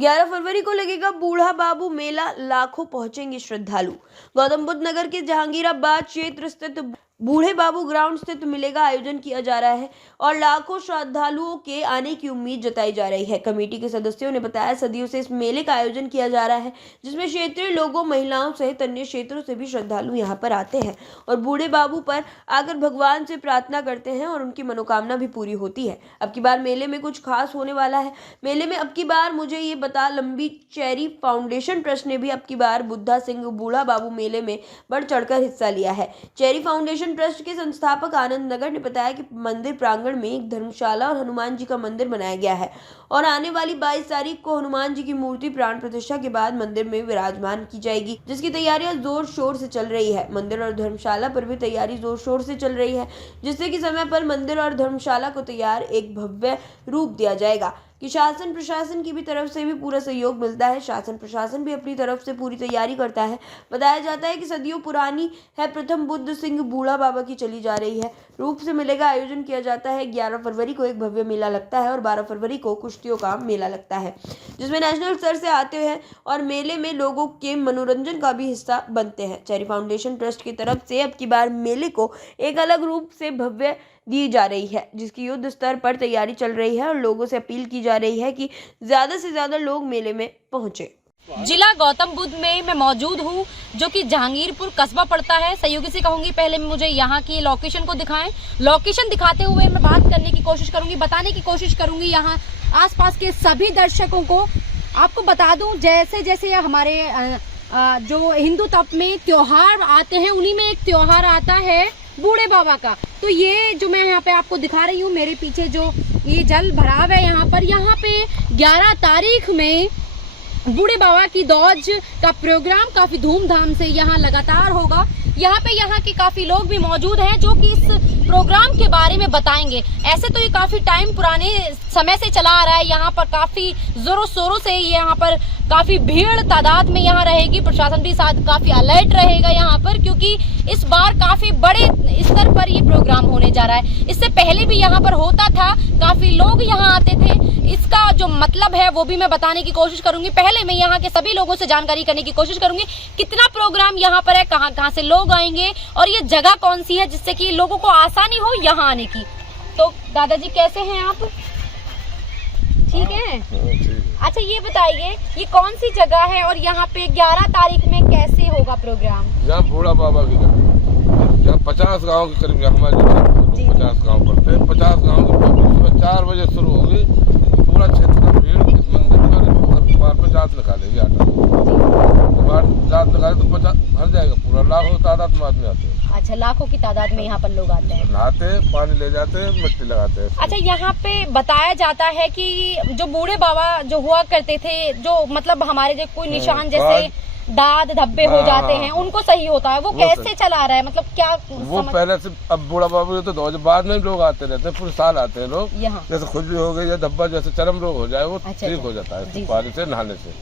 11 फरवरी को लगेगा बूढ़ा बाबू मेला, लाखों पहुंचेंगे श्रद्धालु। गौतम बुद्ध नगर के जहांगीराबाद क्षेत्र स्थित बूढ़े बाबू ग्राउंड स्थित मेले का आयोजन किया जा रहा है और लाखों श्रद्धालुओं के आने की उम्मीद जताई जा रही है। कमेटी के सदस्यों ने बताया, सदियों से इस मेले का आयोजन किया जा रहा है, जिसमें क्षेत्रीय लोगों, महिलाओं सहित अन्य क्षेत्रों से भी श्रद्धालु यहां पर आते हैं और बूढ़े बाबू पर आकर भगवान से प्रार्थना करते हैं और उनकी मनोकामना भी पूरी होती है। अब की बार मेले में कुछ खास होने वाला है। मेले में अब की बार मुझे ये बता लंबी चेरी फाउंडेशन ट्रस्ट ने भी अब की बार बुद्धा सिंह बूढ़ा बाबू मेले में बढ़ चढ़कर हिस्सा लिया है। चेरी फाउंडेशन ट्रस्ट के संस्थापक आनंद नगर ने बताया कि मंदिर प्रांगण में एक धर्मशाला और हनुमान जी का मंदिर बनाया गया है और आने वाली 22 तारीख को हनुमान जी की मूर्ति प्राण प्रतिष्ठा के बाद मंदिर में विराजमान की जाएगी, जिसकी तैयारियां जोर शोर से चल रही है। मंदिर और धर्मशाला पर भी तैयारी जोर शोर से चल रही है, जिससे कि समय पर मंदिर और धर्मशाला को तैयार एक भव्य रूप दिया जाएगा कि शासन प्रशासन की भी तरफ से भी पूरा सहयोग मिलता है। शासन प्रशासन भी अपनी तरफ से पूरी तैयारी करता है। बताया जाता है कि सदियों पुरानी है प्रथम बुद्ध सिंह बूढ़ा बाबा की चली जा रही है रूप से मेले का आयोजन किया जाता है। 11 फरवरी को एक भव्य मेला लगता है और 12 फरवरी को कुश्तियों का मेला लगता है, जिसमें नेशनल स्तर से आते हैं और मेले में लोगों के मनोरंजन का भी हिस्सा बनते हैं। चेरी फाउंडेशन ट्रस्ट की तरफ से अब की बार मेले को एक अलग रूप से भव्य दी जा रही है, जिसकी युद्ध स्तर पर तैयारी चल रही है और लोगों से अपील की जा रही है कि ज्यादा से ज्यादा लोग मेले में पहुंचे। जिला गौतम बुद्ध में मैं मौजूद हूँ, जो कि जहांगीरपुर कस्बा पड़ता है। सहयोगी से कहूंगी पहले मुझे यहाँ की लोकेशन को दिखाएं। लोकेशन दिखाते हुए मैं बात करने की कोशिश करूंगी, बताने की कोशिश करूंगी यहाँ आसपास के सभी दर्शकों को। आपको बता दूं, जैसे जैसे हमारे जो हिंदू तप में त्योहार आते हैं, उन्हीं में एक त्योहार आता है बूढ़े बाबा का। तो ये जो मैं यहाँ पे आपको दिखा रही हूँ, मेरे पीछे जो ये जल भराव है यहाँ पे 11 तारीख में बूढ़े बाबा की दौज का प्रोग्राम काफी धूमधाम से यहाँ लगातार होगा। यहाँ के काफी लोग भी मौजूद हैं जो कि इस प्रोग्राम के बारे में बताएंगे। ऐसे तो ये काफी टाइम पुराने समय से चला आ रहा है। यहाँ पर काफी जोरों शोरों से यहाँ पर काफी भीड़ तादाद में यहाँ रहेगी। प्रशासन भी साथ काफी अलर्ट रहेगा यहाँ पर, क्योंकि इस बार काफी बड़े स्तर पर ये प्रोग्राम होने जा रहा है। इससे पहले भी यहाँ पर होता था, काफी लोग यहाँ आते थे। इसका जो मतलब है वो भी मैं बताने की कोशिश करूंगी। पहले मैं यहाँ के सभी लोगों से जानकारी करने की कोशिश करूंगी, कितना प्रोग्राम यहाँ पर है, कहाँ से लोग आएंगे और ये जगह कौन सी है, जिससे कि लोगों को आसानी हो यहाँ आने की। तो दादाजी कैसे हैं आप? ठीक है। अच्छा ये बताइए, ये कौन सी जगह है और यहाँ पे 11 तारीख में कैसे होगा प्रोग्राम? यहाँ बूढ़ा बाबा की जगह, यहाँ 50 गाँव के करीब हमारे 50 गाँव पड़ते हैं। 50 गाँव की सुबह 4 बजे शुरू होगी। पूरा क्षेत्र का भीड़ इस मंदिर पर जात निकालेगी। आटा जात निकाले तो 50 भर जाएगा पूरा। लाखों तादाद में आदमी आते हैं। अच्छा, लाखों की तादाद में यहाँ पर लोग आते हैं, नहाते हैं, पानी ले जाते हैं, मिट्टी लगाते हैं। अच्छा, यहाँ पे बताया जाता है कि जो बूढ़े बाबा जो हुआ करते थे, जो मतलब हमारे जो कोई निशान जैसे दाद धब्बे हो जाते हैं, उनको सही होता है। वो कैसे चला रहा है, मतलब क्या वो पहले से? अब बूढ़ा बाबू तो दौज बाद में लोग आते रहते हैं, पूरे साल आते हैं लोग। यहाँ जैसे खुजली हो गई या धब्बा जैसे चरम रोग हो जाए, वो ठीक हो जाता है पानी से, नहाने से।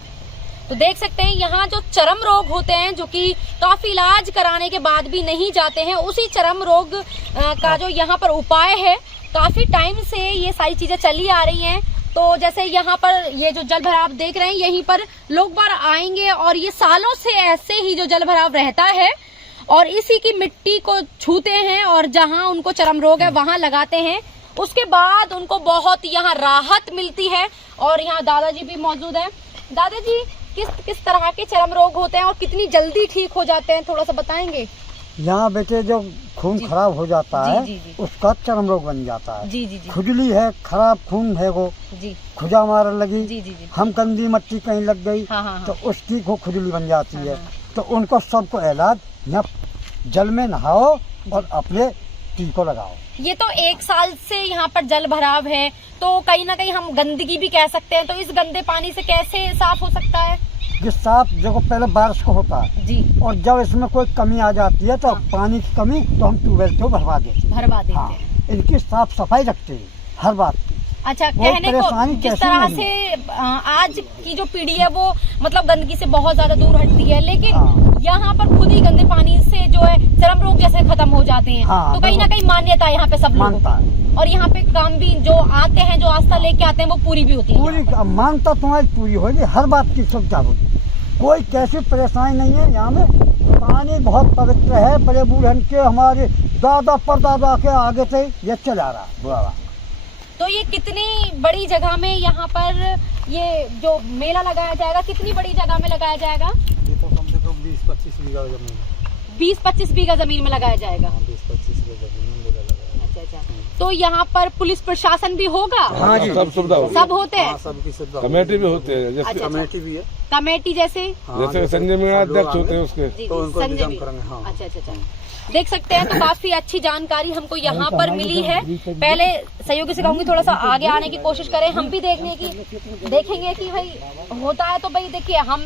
तो देख सकते हैं यहाँ जो चरम रोग होते हैं, जो कि काफी इलाज कराने के बाद भी नहीं जाते हैं, उसी चरम रोग का जो यहाँ पर उपाय है, काफी टाइम से ये सारी चीजें चली आ रही हैं। तो जैसे यहाँ पर ये जो जल भराव देख रहे हैं, यहीं पर लोग बार आएंगे और ये सालों से ऐसे ही जो जल भराव रहता है और इसी की मिट्टी को छूते हैं और जहाँ उनको चरम रोग है वहां लगाते हैं। उसके बाद उनको बहुत यहाँ राहत मिलती है। और यहाँ दादाजी भी मौजूद है। दादाजी, किस तरह के चरम रोग होते हैं और कितनी जल्दी ठीक हो जाते हैं, थोड़ा सा बताएंगे? यहाँ बेटे जो खून खराब हो जाता है, उसका चरम रोग बन जाता है। जी। खुजली है, खराब खून है, वो खुजा मार लगी, हम गंदी मट्टी कहीं लग गई, तो उसकी वो खुजली बन जाती है। तो उनको सबको इलाज यहाँ जल में नहाओ और अपने टीको लगाओ। ये तो 1 साल से यहाँ पर जल भराव है, तो कहीं ना कहीं हम गंदगी भी कह सकते हैं। तो इस गंदे पानी से कैसे साफ हो सकता है? ये साफ देखो पहले बारिश को होता है जी, और जब इसमें कोई कमी आ जाती है तो पानी की कमी, तो हम ट्यूबवेल से भरवा देते हैं। इनकी साफ सफाई रखते हैं हर बात की। अच्छा, कहने को जिस तरह से आज की जो पीढ़ी है वो मतलब गंदगी से बहुत ज्यादा दूर हटती है, लेकिन यहाँ पर खुद ही गंदे पानी से जो है चरम रोग जैसे खत्म हो जाते हैं। तो कहीं ना कहीं मान्यता यहाँ पे सब लोगों की। और यहाँ पे काम भी जो आते हैं, जो आस्था लेके आते हैं, वो पूरी भी होती है। पूरी मांगता तुम्हारी पूरी होगी, हर बात की सुविधा होगी, कोई कैसी परेशानी नहीं है। यहाँ में पानी बहुत पवित्र है, बड़े बूढ़न के हमारे दादा परदादा के आगे से ये चला रहा बुआ। तो ये कितनी बड़ी जगह में यहाँ पर ये जो मेला लगाया जाएगा, कितनी बड़ी जगह में लगाया जाएगा? ये तो कम से कम 20-25 बीघा जमीन, 20-25 बीघा जमीन में लगाया जाएगा। 20-25 बीघा जमीन में लगाया। अच्छा। तो यहाँ पर पुलिस प्रशासन भी होगा? हाँ जी, सब सुविधा होगी, सब होते हैं, सबकी सुविधा, कमेटी भी होती है, जैसे अच्छा, कमेटी भी है, कमेटी जैसे जैसे संजय मीणा अध्यक्ष होते हैं उसके। जी, तो उनको संजय इंतजाम भी। करेंगे। हाँ। अच्छा। देख सकते हैं, तो काफी अच्छी जानकारी हमको यहाँ पर मिली है। पहले सहयोगी से कहूंगी थोड़ा सा आगे आने की कोशिश करें, हम भी देखेंगे कि भाई होता है। तो भाई देखिए, हम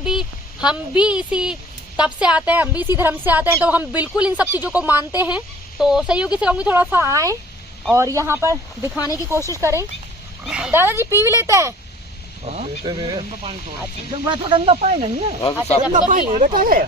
भी इसी तब से आते हैं, हम भी इसी धर्म से आते हैं, तो हम बिल्कुल इन सब चीजों को मानते हैं। तो सहयोगी से कहूंगी थोड़ा सा आए और यहाँ पर दिखाने की कोशिश करें। दादाजी पी भी लेते हैं? गंदा पानी नहीं है, अच्छा, गंदा पानी नहीं बेटा है,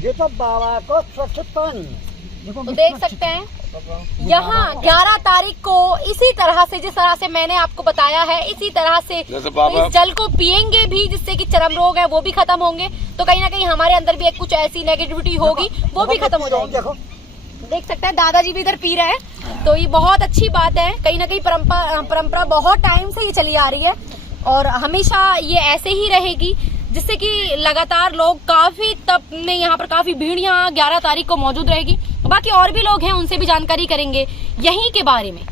ये तो बाबा को स्वच्छ पानी है। तो देख सकते हैं यहाँ 11 तारीख को इसी तरह से, जिस तरह से मैंने आपको बताया है, इसी तरह से इस जल को पिएंगे भी, जिससे कि चरम रोग है वो भी खत्म होंगे। तो कहीं ना कहीं हमारे अंदर भी एक कुछ ऐसी नेगेटिविटी होगी, वो भी खत्म हो जाएगी। देख सकते हैं दादाजी भी इधर पी रहे हैं, तो ये बहुत अच्छी बात है। कहीं ना कहीं परंपरा बहुत टाइम से ये चली आ रही है और हमेशा ये ऐसे ही रहेगी, जिससे कि लगातार लोग काफी तब में यहाँ पर काफी भीड़ यहाँ 11 तारीख को मौजूद रहेगी। बाकी और भी लोग हैं, उनसे भी जानकारी करेंगे यहीं के बारे में।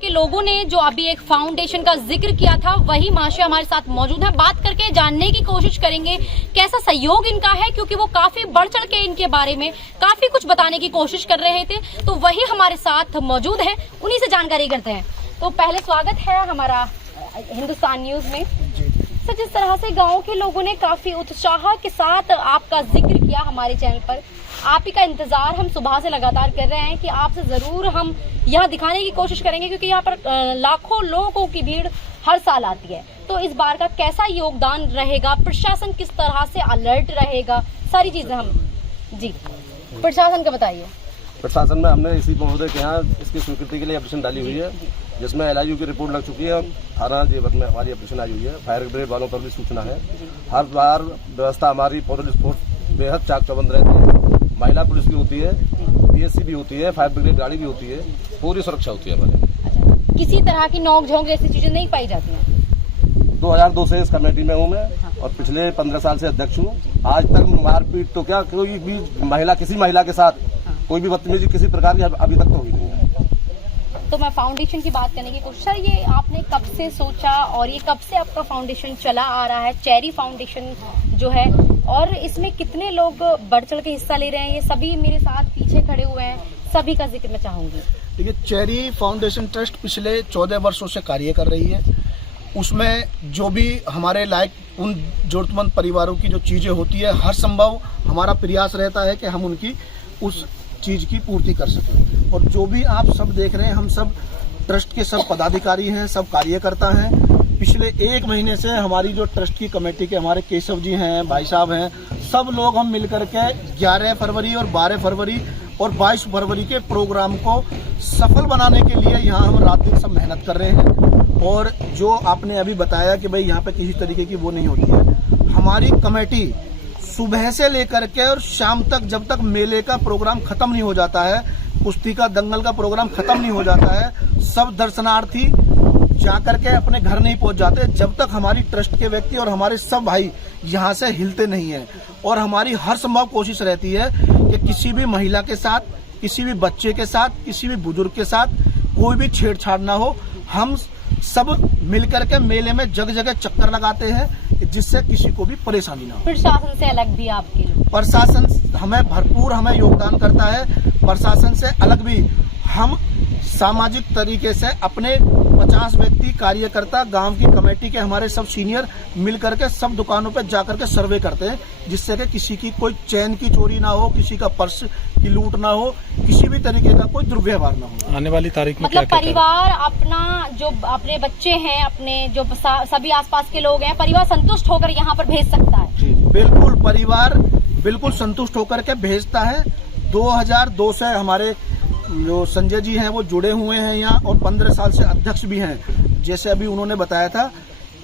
कि लोगों ने जो अभी एक फाउंडेशन का जिक्र किया था, वही महाशय हमारे साथ मौजूद है। बात करके जानने की कोशिश करेंगे कैसा सहयोग इनका है, क्योंकि वो काफी बढ़ चढ़ के इनके बारे में काफी कुछ बताने की कोशिश कर रहे थे। तो वही हमारे साथ मौजूद है, उन्हीं से जानकारी करते हैं। तो पहले स्वागत है हमारा हिंदुस्तान न्यूज में। सर, जिस तरह से गांव के लोगों ने काफी उत्साह के साथ आपका जिक्र किया हमारे चैनल पर, आप ही का इंतजार हम सुबह से लगातार कर रहे हैं कि आपसे जरूर हम यहाँ दिखाने की कोशिश करेंगे, क्योंकि यहाँ पर लाखों लोगों की भीड़ हर साल आती है। तो इस बार का कैसा योगदान रहेगा, प्रशासन किस तरह से अलर्ट रहेगा, सारी चीजें हम जी प्रशासन का बताइए। प्रशासन में हमने इसी महोदय के यहाँ इसकी स्वीकृति के लिए एप्लीकेशन डाली हुई है, जिसमें LIU की रिपोर्ट लग चुकी है और थाना जेवर में हमारी एप्लीकेशन आई हुई है। फायर ब्रिगेड वालों पर भी सूचना है। हर बार व्यवस्था हमारी पुलिस फोर्स बेहद चाक चौबंद रहती है। महिला पुलिस भी होती है, PSC भी होती है, फायर ब्रिगेड गाड़ी भी होती है, पूरी सुरक्षा होती है हमारी। किसी तरह की नोक झोंक ऐसी चीजें नहीं पाई जाती हैं? 2002 से इस कमेटी में हूँ मैं और पिछले 15 साल से अध्यक्ष हूँ। आज तक मारपीट तो क्या, कोई भी महिला, किसी महिला के साथ कोई भी बदतमीजी किसी प्रकार की अभी तक तो हुई नहीं है। तो मैं फाउंडेशन की बात करने की कोशिश, सर ये आपने कब से सोचा और ये कब से आपका फाउंडेशन चला आ रहा है, चेरी फाउंडेशन जो है, और इसमें कितने लोग बढ़ चढ़ के हिस्सा ले रहे हैं? ये सभी मेरे साथ पीछे खड़े हुए हैं, सभी का जिक्र मैं चाहूंगी। देखिए, चेरी फाउंडेशन ट्रस्ट पिछले 14 वर्षों से कार्य कर रही है। उसमें जो भी हमारे लायक उन जरूरतमंद परिवारों की जो चीजें होती है, हर संभव हमारा प्रयास रहता है कि हम उनकी उस चीज की पूर्ति कर सकें। और जो भी आप सब देख रहे हैं, हम सब ट्रस्ट के सब पदाधिकारी हैं, सब कार्यकर्ता हैं। पिछले 1 महीने से हमारी जो ट्रस्ट की कमेटी के हमारे केशव जी हैं, भाई साहब हैं, सब लोग हम मिलकर के 11 फरवरी और 12 फरवरी और 22 फरवरी के प्रोग्राम को सफल बनाने के लिए यहाँ हम रात दिन सब मेहनत कर रहे हैं। और जो आपने अभी बताया कि भाई यहाँ पे किसी तरीके की वो नहीं होती है, हमारी कमेटी सुबह से लेकर के और शाम तक, जब तक मेले का प्रोग्राम खत्म नहीं हो जाता है, कुश्ती का दंगल का प्रोग्राम खत्म नहीं हो जाता है, सब दर्शनार्थी जाकर के अपने घर नहीं पहुंच जाते जब तक हमारी ट्रस्ट के व्यक्ति और हमारे सब भाई यहाँ से हिलते नहीं हैं। और हमारी हर संभव कोशिश रहती है कि किसी भी महिला के साथ, किसी भी बच्चे के साथ, किसी भी बुजुर्ग के साथ कोई भी छेड़छाड़ ना हो। हम सब मिलकर के मेले में जगह जगह चक्कर लगाते हैं, जिससे किसी को भी परेशानी ना हो। प्रशासन से अलग भी आपकी? प्रशासन हमें भरपूर योगदान करता है। प्रशासन से अलग भी हम सामाजिक तरीके से अपने 50 व्यक्ति कार्यकर्ता, गांव की कमेटी के हमारे सब सीनियर मिलकर के सब दुकानों पर जाकर के सर्वे करते हैं, जिससे कि किसी की कोई चैन की चोरी ना हो, किसी का पर्स की लूट ना हो, किसी भी तरीके का कोई दुर्व्यवहार ना हो। आने वाली तारीख में मतलब परिवार अपना, जो अपने बच्चे हैं, अपने जो सभी आसपास के लोग हैं, परिवार संतुष्ट होकर यहाँ पर भेज सकता है? बिल्कुल, परिवार बिल्कुल संतुष्ट होकर के भेजता है। 2002 से हमारे जो संजय जी हैं वो जुड़े हुए हैं यहाँ और 15 साल से अध्यक्ष भी हैं। जैसे अभी उन्होंने बताया था,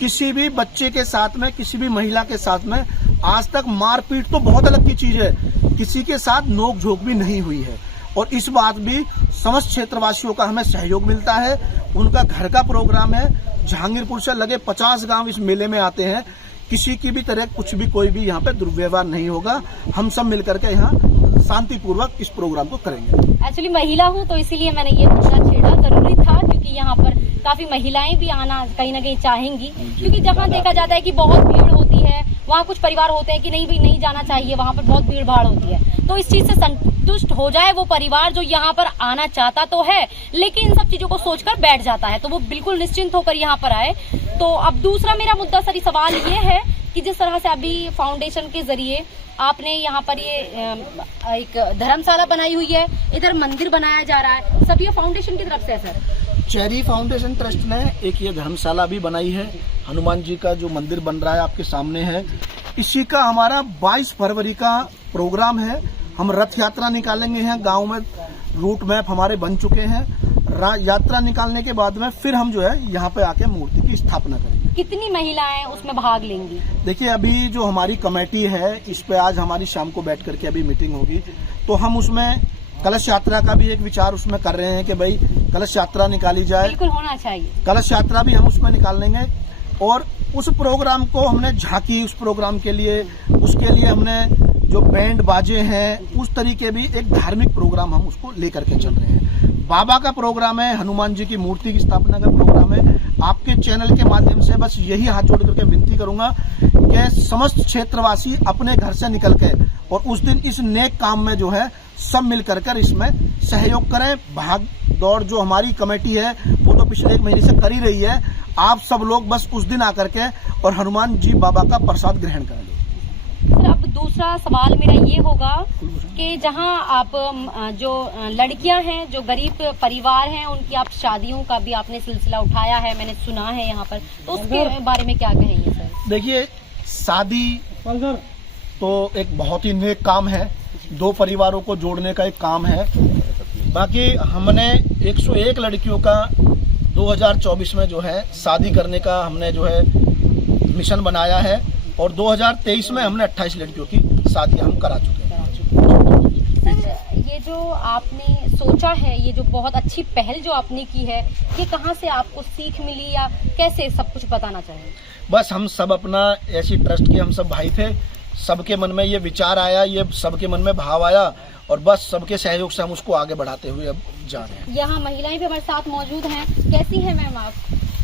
किसी भी बच्चे के साथ में, किसी भी महिला के साथ में आज तक मारपीट तो बहुत अलग की चीज है, किसी के साथ नोक झोंक भी नहीं हुई है। और इस बात भी समस्त क्षेत्रवासियों का हमें सहयोग मिलता है। उनका घर का प्रोग्राम है, जहांगीरपुर से लगे 50 गांव इस मेले में आते हैं। किसी की भी तरह कुछ भी कोई भी यहाँ पे दुर्व्यवहार नहीं होगा। हम सब मिलकर के यहाँ शांतिपूर्वक इस प्रोग्राम को करेंगे। एक्चुअली महिला हूँ तो इसीलिए मैंने ये मुद्दा छेड़ा, जरूरी था, क्योंकि यहाँ पर काफी महिलाएं भी आना कहीं ना कहीं चाहेंगी, क्योंकि जहाँ देखा जाता है कि बहुत भीड़ होती है, वहाँ कुछ परिवार होते हैं कि नहीं भाई नहीं जाना चाहिए, वहाँ पर बहुत भीड़ भाड़ होती है। तो इस चीज से संतुष्ट हो जाए वो परिवार जो यहाँ पर आना चाहता तो है, लेकिन इन सब चीजों को सोचकर बैठ जाता है, तो वो बिल्कुल निश्चिंत होकर यहाँ पर आए। तो अब दूसरा मेरा मुद्दा सरी सवाल ये है कि जिस तरह से अभी फाउंडेशन के जरिए आपने यहाँ पर ये एक धर्मशाला बनाई हुई है, इधर मंदिर बनाया जा रहा है, सब ये फाउंडेशन की तरफ से है सर? चेरी फाउंडेशन ट्रस्ट ने एक ये धर्मशाला भी बनाई है। हनुमान जी का जो मंदिर बन रहा है आपके सामने है, इसी का हमारा 22 फरवरी का प्रोग्राम है। हम रथ यात्रा निकालेंगे यहाँ गांव में, रूट मैप हमारे बन चुके हैं। यात्रा निकालने के बाद में फिर हम जो है यहाँ पे आके मूर्ति की स्थापना करेंगे। कितनी महिलाएं उसमें भाग लेंगी? देखिए, अभी जो हमारी कमेटी है इस पे आज हमारी शाम को बैठ करके अभी मीटिंग होगी, तो हम उसमें कलश यात्रा का भी एक विचार उसमें कर रहे हैं कि भाई कलश यात्रा निकाली जाए। बिल्कुल होना चाहिए, कलश यात्रा भी हम उसमें निकाल लेंगे। और उस प्रोग्राम को हमने झांकी, उस प्रोग्राम के लिए, उसके लिए हमने जो बैंड बाजे हैं, उस तरीके भी एक धार्मिक प्रोग्राम हम उसको लेकर के चल रहे हैं। बाबा का प्रोग्राम है, हनुमान जी की मूर्ति की स्थापना का प्रोग्राम है। आपके चैनल के माध्यम से बस यही हाथ जोड़ करके विनती करूंगा कि समस्त क्षेत्रवासी अपने घर से निकल के और उस दिन इस नेक काम में जो है सब मिल कर इसमें सहयोग करें। भाग दौड़ जो हमारी कमेटी है वो तो पिछले 1 महीने से कर ही रही है। आप सब लोग बस उस दिन आकर के और हनुमान जी बाबा का प्रसाद ग्रहण करें। सर, अब दूसरा सवाल मेरा ये होगा कि जहां आप जो लड़कियां हैं, जो गरीब परिवार हैं, उनकी आप शादियों का भी आपने सिलसिला उठाया है, मैंने सुना है यहाँ पर, तो उसके बारे में क्या कहेंगे सर? देखिए, शादी तो एक बहुत ही नेक काम है, 2 परिवारों को जोड़ने का एक काम है। बाकी हमने 101 लड़कियों का 2024 में जो है शादी करने का हमने जो है मिशन बनाया है और 2023 में हमने 28 लड़कियों की शादी हम करा चुके हैं। सर, ये जो आपने सोचा है, ये जो बहुत अच्छी पहल जो आपने की है, ये कहाँ से आपको सीख मिली या कैसे, सब कुछ बताना चाहिए? बस हम सब अपना ऐसी ट्रस्ट के हम सब भाई थे, सबके मन में ये विचार आया, ये सबके मन में भाव आया और बस सबके सहयोग से हम उसको आगे बढ़ाते हुए अब जा रहे हैं। यहाँ महिलाएं भी हमारे साथ मौजूद हैं। कैसी हैं मैम आप?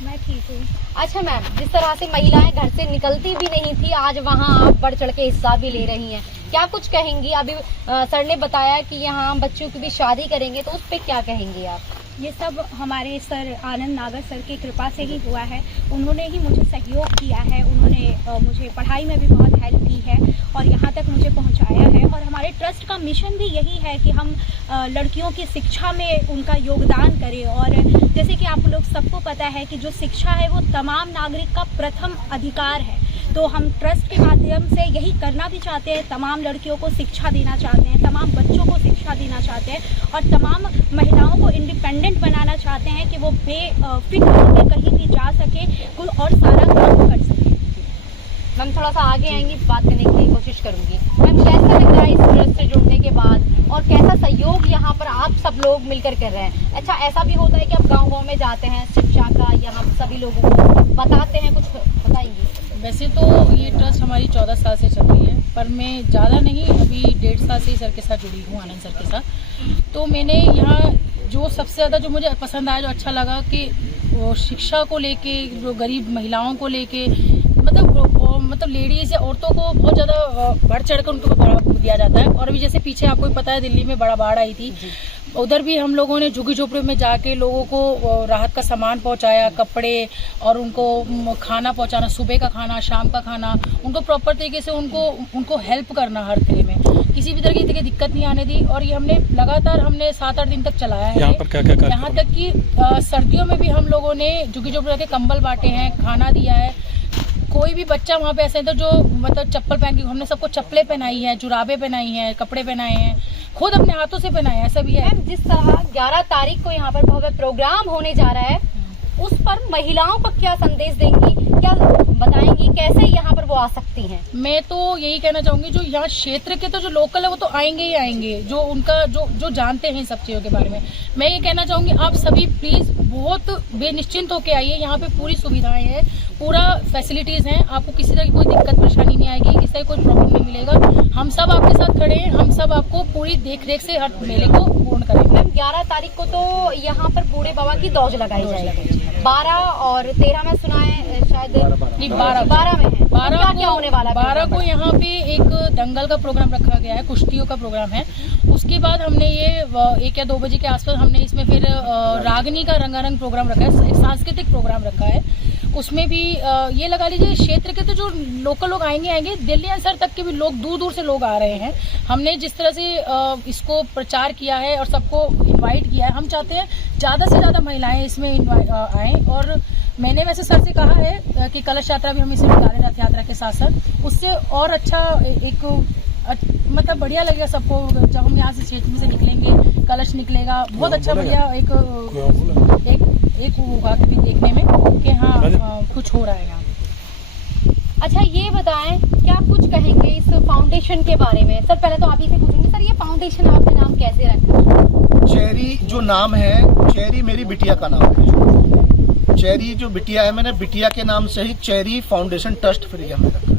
मैं ठीक हूँ। अच्छा मैम, जिस तरह से महिलाएं घर से निकलती भी नहीं थी, आज वहाँ आप बढ़ चढ़ के हिस्सा भी ले रही हैं, क्या कुछ कहेंगी? अभी सर ने बताया कि यहाँ बच्चों की भी शादी करेंगे, तो उस पर क्या कहेंगी आप? ये सब हमारे सर आनंद नागर सर की कृपा से ही हुआ है। उन्होंने ही मुझे सहयोग किया है, उन्होंने मुझे पढ़ाई में भी बहुत हेल्प की है और यहाँ तक मुझे पहुँचाया है। और हमारे ट्रस्ट का मिशन भी यही है कि हम लड़कियों की शिक्षा में उनका योगदान करें। और जैसे कि आप लोग सबको पता है कि जो शिक्षा है वो तमाम नागरिक का प्रथम अधिकार है, तो हम ट्रस्ट के माध्यम से यही करना भी चाहते हैं। तमाम लड़कियों को शिक्षा देना चाहते हैं, तमाम बच्चों को शिक्षा देना चाहते हैं और तमाम महिलाओं को इंडिपेंडेंट बनाना चाहते हैं कि वो बेफिक्र होकर कहीं भी जा सके कोई और सारा काम कर सके। मैम थोड़ा सा आगे आएंगी, बात करने की कोशिश करूंगी। मैम, कैसा लग रहा है इस ट्रस्ट से जुड़ने के बाद और कैसा सहयोग यहाँ पर आप सब लोग मिलकर कर रहे हैं? अच्छा, ऐसा भी होता है कि आप गाँव में जाते हैं, शिक्षा का यहाँ सभी लोगों को बताते हैं, कुछ बताएंगे? वैसे तो ये ट्रस्ट हमारी 14 साल से चल रही है, पर मैं ज़्यादा नहीं, अभी 1.5 साल से ही सर के साथ जुड़ी हूँ, आनंद सर के साथ। तो मैंने यहाँ जो सबसे ज़्यादा जो मुझे पसंद आया, जो अच्छा लगा कि वो शिक्षा को लेके, जो गरीब महिलाओं को लेके, मतलब लेडीज़ या औरतों को बहुत ज़्यादा बढ़ चढ़ कर उनको बढ़ावा दिया जाता है। और अभी जैसे पीछे आपको पता है दिल्ली में बड़ा बाढ़ आई थी, उधर भी हम लोगों ने झुग्गी झोपड़ी में जाके लोगों को राहत का सामान पहुंचाया, कपड़े और उनको खाना पहुंचाना, सुबह का खाना, शाम का खाना, उनको प्रॉपर तरीके से उनको हेल्प करना हर तरह में, किसी भी तरह की दिक्कत नहीं आने दी। और ये हमने लगातार 7-8 दिन तक चलाया है। यहाँ पर क्या क्या यहाँ तक कि सर्दियों में भी हम लोगों ने झुग्गी झोपड़ी के कंबल बांटे हैं, खाना दिया है, कोई भी बच्चा वहाँ पे ऐसा था जो मतलब चप्पल पहन के, हमने सबको चप्पलें पहनाई है, जुराबे पहनाई है, कपड़े पहनाए हैं, खुद अपने हाथों से पहनाए, ऐसा भी है। मैम, जिस तरह 11 तारीख को यहाँ पर भव्य प्रोग्राम होने जा रहा है, उस पर महिलाओं को क्या संदेश देंगी, क्या बताएंगी, कैसे यहाँ पर वो आ सकती हैं? मैं तो यही कहना चाहूंगी, जो यहाँ क्षेत्र के तो जो लोकल है वो तो आएंगे ही आएंगे, जो उनका जो जानते हैं सब चीजों के बारे में। मैं ये कहना चाहूंगी, आप सभी प्लीज बहुत बेनिश्चिंत होके आइए। यहाँ पे पूरी सुविधाएं हैं, पूरा फैसिलिटीज हैं, आपको किसी तरह की कोई दिक्कत परेशानी नहीं आएगी, किसी तरह कोई प्रॉब्लम नहीं मिलेगा। हम सब आपके साथ खड़े हैं, हम सब आपको पूरी देखरेख से हर मेले को पूर्ण करेंगे। मैम, 11 तारीख को तो यहाँ पर बूढ़े बाबा की दौज लगाई जाएगी। 12 और 13 में सुना है शायद, नहीं 12 में है। 12 क्या होने वाला है? 12 को यहाँ पे एक दंगल का प्रोग्राम रखा गया है, कुश्तियों का प्रोग्राम है। उसके बाद हमने ये 1 या 2 बजे के आसपास हमने इसमें फिर रागनी का रंगारंग प्रोग्राम रखा है, एक सांस्कृतिक प्रोग्राम रखा है। उसमें भी ये लगा लीजिए क्षेत्र के तो जो लोकल लोग आएंगे, दिल्ली एनसीआर तक के भी लोग, दूर दूर से लोग आ रहे हैं। हमने जिस तरह से इसको प्रचार किया है और सबको इनवाइट किया है, हम चाहते हैं ज़्यादा से ज़्यादा महिलाएं इसमें आएँ। और मैंने वैसे सर से कहा है कि कलश यात्रा भी हम इसे निकालें रथ यात्रा के साथ साथ, उससे और अच्छा एक मतलब बढ़िया लगेगा सबको। जब हम यहाँ से क्षेत्र से निकलेंगे, कलश निकलेगा, बहुत अच्छा बढ़िया एक होगा कि देखने में कि हाँ कुछ हो रहा है यहाँ। अच्छा, ये बताएं, क्या कुछ कहेंगे इस फाउंडेशन के बारे में? सर, पहले तो आप ही से पूछूंगी, सर ये फाउंडेशन आपने नाम कैसे रखा? चेरी जो नाम है, चेरी मेरी बिटिया का नाम है। चेरी जो बिटिया है, मैंने बिटिया के नाम से ही चेरी फाउंडेशन ट्रस्ट फ्री में रखा।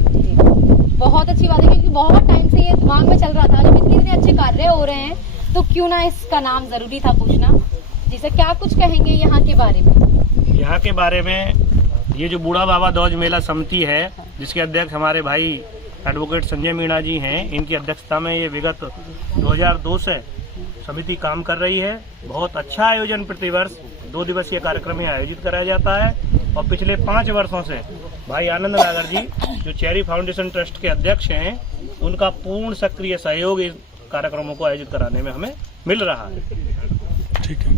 बहुत अच्छी बात है, क्योंकि बहुत टाइम से ये दिमाग में चल रहा था, जब इतने अच्छे कार्य हो रहे हैं तो क्यों ना इसका नाम जरूरी था पूछना। जी सर, क्या कुछ कहेंगे यहाँ के बारे में? यहाँ के बारे में, ये जो बूढ़ा बाबा दौज मेला समिति है, जिसके अध्यक्ष हमारे भाई एडवोकेट संजय मीणा जी हैं, इनकी अध्यक्षता में ये विगत 2002 से समिति काम कर रही है। बहुत अच्छा आयोजन, प्रतिवर्ष 2 दिवसीय कार्यक्रम आयोजित कराया जाता है। और पिछले 5 वर्षों से भाई आनंद नागर जी, जो चेरी फाउंडेशन ट्रस्ट के अध्यक्ष हैं, उनका पूर्ण सक्रिय सहयोग इस कार्यक्रमों को आयोजित कराने में हमें मिल रहा है। ठीक है,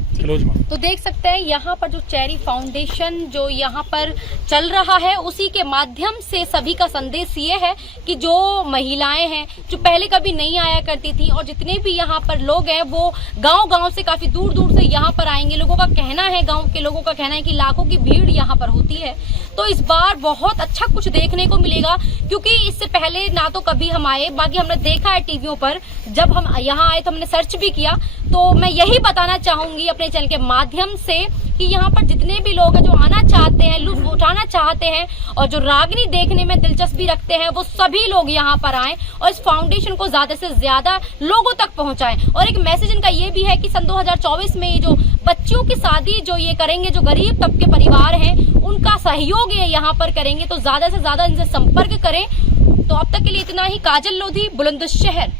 तो देख सकते हैं यहाँ पर जो चेरी फाउंडेशन जो यहाँ पर चल रहा है, उसी के माध्यम से सभी का संदेश ये है कि जो महिलाएं हैं, जो पहले कभी नहीं आया करती थी, और जितने भी यहाँ पर लोग हैं वो गांव-गांव से, काफी दूर दूर से यहाँ पर आएंगे। लोगों का कहना है, गांव के लोगों का कहना है कि लाखों की भीड़ यहाँ पर होती है। तो इस बार बहुत अच्छा कुछ देखने को मिलेगा, क्योंकि इससे पहले ना तो कभी हम आए, बाकी हमने देखा है टीवियों पर। जब हम यहाँ आए तो हमने सर्च भी किया। तो मैं यही बताना चाहूंगी अपने चैनल के माध्यम से कि यहाँ पर जितने भी लोग हैं जो आना चाहते हैं, लुत्फ उठाना चाहते हैं और जो रागनी देखने में दिलचस्पी रखते हैं, वो सभी लोग यहाँ पर आएं और इस फाउंडेशन को ज्यादा से ज्यादा लोगों तक पहुँचाएं। और एक मैसेज इनका ये भी है कि सन 2024 में ये जो बच्चियों की शादी जो ये करेंगे, जो गरीब तबके परिवार हैं, उनका सहयोग ये यहाँ पर करेंगे। तो ज्यादा से ज्यादा इनसे संपर्क करें। तो अब तक के लिए इतना ही। काजल लोधी, बुलंदशहर।